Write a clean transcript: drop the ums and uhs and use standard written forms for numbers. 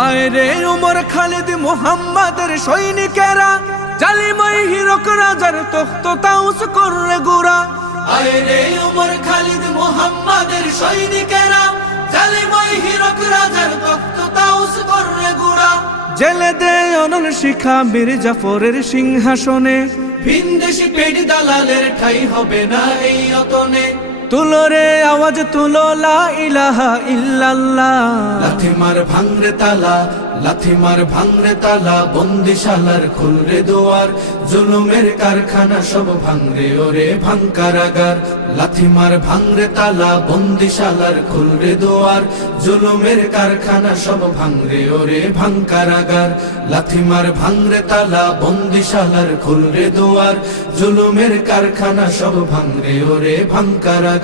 আয় রে উমর খালিদ মুহাম্মাদের সৈনিকেরা, জালিমাই হিরক রাজার তখ্ত তাউস করে গুরা। আয় রে উমর খালিদ মুহাম্মাদের সৈনিকেরা, জালিমাই হিরক রাজার তখ্ত তাউস করে গুরা। জেলে দে অনল শিখা বীর জাফরের সিংহাসনে, ভিনদেশি পেট দালালের ঠাই হবে না এই অতনে। তুলো রে আওয়াজ তুলো লা ইলাহা ইল্লাল্লাহ। লাথি মার ভাঙরে তালা, লাথি মার ভাঙরে তালা, বন্দিশালার খুলরে দুয়ার, জুলুমের কারখানা সব ভাঙরে ওরে ভাঙ কারাগার। লাথি মার ভাঙরে তালা, বন্দিশালার খুলরে দুয়ার, জুলুমের কারখানা সব ভাঙরে ওরে ভাঙ কারাগার। লাথি মার ভাঙরে তালা, বন্দিশালার খুলরে দুয়ার, জুলুমের কারখানা সব ভাঙরে ওরে ভাঙ কারাগার।